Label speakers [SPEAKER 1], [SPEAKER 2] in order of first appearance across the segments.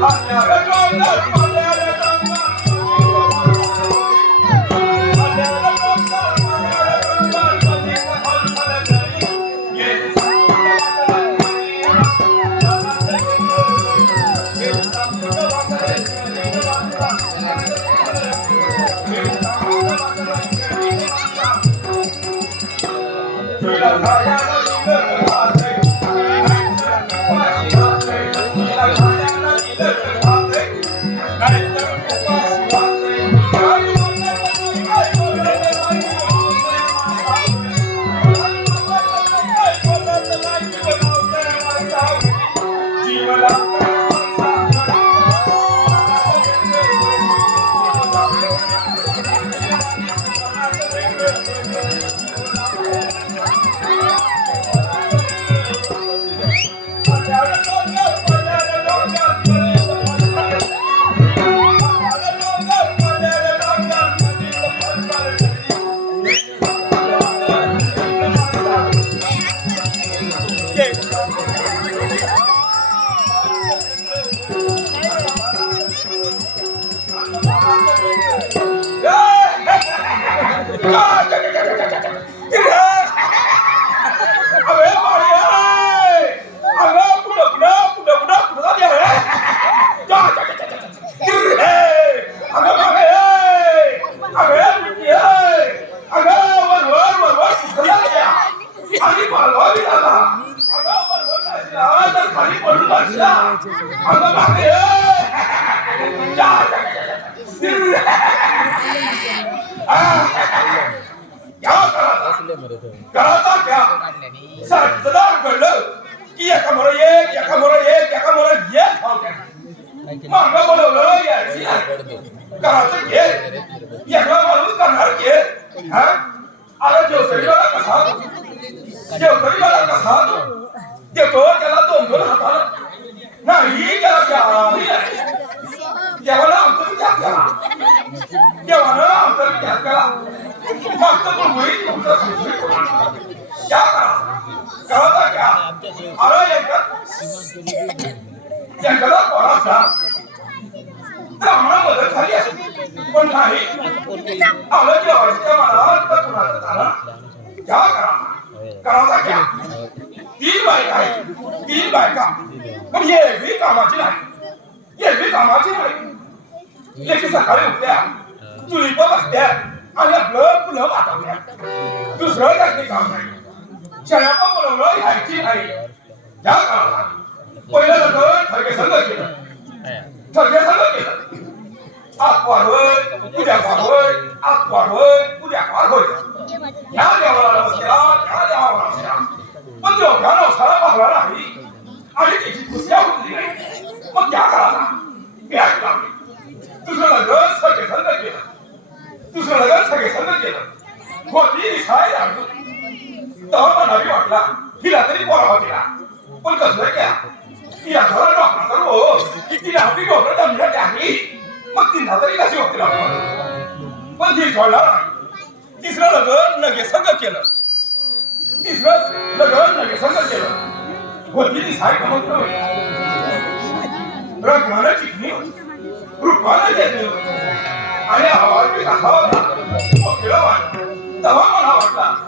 [SPEAKER 1] I'm not Thank you. அங்க आ. घ्या करा कराचा घडलं की एका मोर एक एका मोर एक एका मोर एक धावत्या बोलवलं घे एका माणूस करणार घे हा अरे जेवतरीवाला कसा कसा देतो त्याला दोन दोन हाताला नाही त्याला विचार करा मागचं पण होईल तुमचं सुखी होणार. क्या करा कळता क्या अरे एकदा एकदा पोराचा ब्राह्मणाबद्दल झाली असती पण नाही आलं जेवायच्या मनात तर कुणाचं झालं क्या करा करायचा क्या तीन बायका आहे तीन बायका पण हे बी कामाची नाही हे बी कामाची नाही एकी सकाळी उठल्या चुली पण बसल्या आणि आपलं फुलं वाटवल्या दुसरं काही काम नाही शया बोलवलं ह्याची नाही. या काळाला पहिलं जातं ठरके संघ केलं ठरके संघ केलं आज वाढवय उद्या वाढवय आज वाढवय उद्या वाढवय ह्या. देवाला बसल्या ह्या देवाला बसल्या पण देवघ्या सारा पाहणार नाही आणि त्याची दुसऱ्या होती नाही मग त्या काळाला बॅग लागली दुसरं लग्न सगळे संघ केलं दुसरं लग्न सगळे संघ केलं होती दिसाय लागलो. तेव्हा मनावी वाटला. हिला तरी बोलावा तिला. पण कसलं क्या तिला खरं डॉक्टर हो. सर्व तिला आपली डॉक्टर जमल्या टाकली मग तिला तरी कशी होती डॉक्टर? पण ती सोडला तिसरं लग्न नगे संग केलं. तिसरं लग्न नगे संग केलं. होती दिसाय कमत रत्नानं चिकणी होती. रूपानं देते होती. आणि आवाज बी తవా మన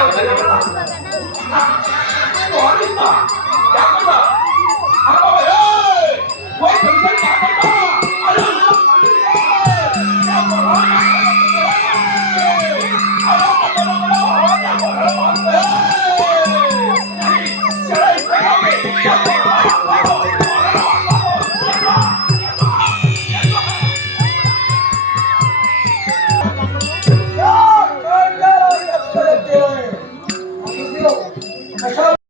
[SPEAKER 1] 我们来我们来